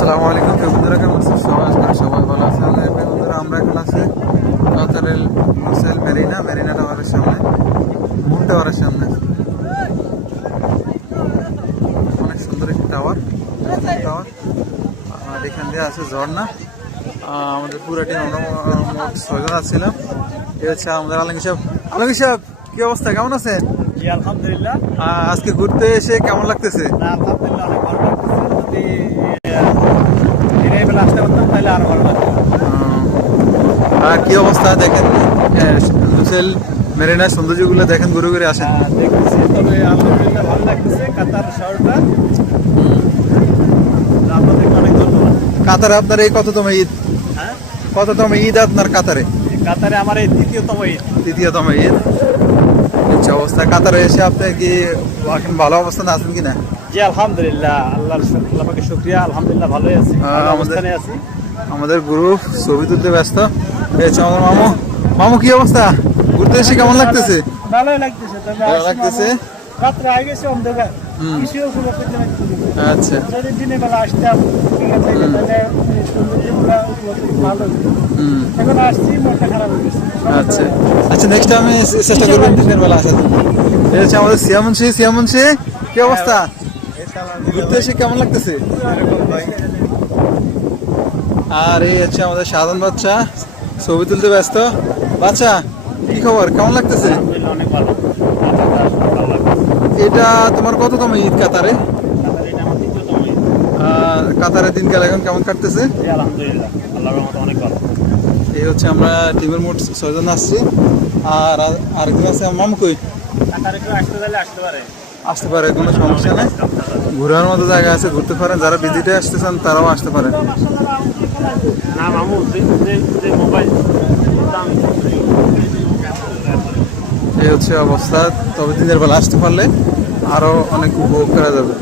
আসসালামু আলাইকুম বন্ধুরা, কেমন আছেন সবাই ভালো আছেন। বন্ধুরা আমরা এখন আছি কাতারের লুসাইল মেরিনা টাওয়ারের সামনে, মুন টাওয়ারের সামনে। অনেক সুন্দর একটি টাওয়ার। আর এখান দিয়ে আছে ঝর্ণা। আমাদের পুরো টিম আমরা মোট 6 জন আসছিলাম। এই হচ্ছে আমাদের আলমগীর সাহেব। কি অবস্থা, কেমন আছেন? জি আলহামদুলিল্লাহ। আজকে ঘুরতে এসে কেমন লাগতেছে? আলহামদুলিল্লাহ অনেক ভালো লাগতেছে। যদি দিনের বেলা আসতে পারতাম তাহলে আরো ভালো লাগতো। কি অবস্থা দেখেন, লুসাইল মেরিনার সৌন্দর্যগুলো দেখেন, ঘুরে ঘুরে আসেন। দেখতেছি, তবে আলহামদুলিল্লাহ ভালো লাগতেছে কাতার শহরটা। আপনাদেরকে অনেক ধন্যবাদ। কাতারে আপনার এই কততম ঈদ? হ্যাঁ, কততম ঈদ আপনার কাতারে? কাতারে আমার এই দ্বিতীয়তম ঈদ। দ্বিতীয়তম ঈদ। আচ্ছা, অবস্থা কাতারে এসে আপনি কি এখন ভালো অবস্থানে আছেন কিনা? জি আলহামদুলিল্লাহ, আল্লাহকে শুকরিয়া, আলহামদুলিল্লাহ ভালোই আছি, ভালো অবস্থানে আছি। আমাদের গ্রুপ ছবি তুলতে ব্যস্ত। এই হচ্ছে আমাদের মামু কি অবস্থা? ঘুরতে এসে কেমন লাগতেছে? ভালোই লাগতেছে, তবে ভালো লাগতেছে। রাত্রে আগে গেছে অন্ধকার, কিছুও উপভোগ করতে পারছি না। আচ্ছা, যদি দিনের বেলা আসতাম ঠিক আছে, তাহলে সৌন্দর্যগুলো উপভোগ করতে ভালো হতো। এখন আসছি, মনটা খারাপ হয়ে গেছে। আচ্ছা, আচ্ছা, নেক্সট আমি চেষ্টা করবো দিনের বেলা আসার জন্য। এই হচ্ছে আমাদের সিয়ামুনশি, কি অবস্থা? ঘুরতে এসে কেমন লাগতেছে? আর এই হচ্ছে আমাদের সাধারণ বাচ্চা, ছবি তুলতে ব্যস্ত। বাচ্চা, কি খবর, কেমন লাগতেছে? অনেক ভালো। এটা তোমার কততম ঈদ কাতারে? কাতারের দিনকাল এখন কেমন কাটতেছে? আলহামদুলিল্লাহ, আল্লাহর রহমতে অনেক ভালো। এই হচ্ছে আমরা টিমের মোট 6 জন আসছি। আর আরেকজন আছে মামু, কই? কাতারে কেউ আসতে চাইলে আসতে পারে। আসতে পারে, কোনো সমস্যা নেই। ঘোরার মতো জায়গা আছে, ঘুরতে পারেন। যারা ভিজিটে আসতে চান তারাও আসতে পারেন। না মামু, যে মোবাইল এই হচ্ছে অবস্থা। তবে দিনের বেলা আসতে পারলে আরো অনেক উপভোগ করা যাবে।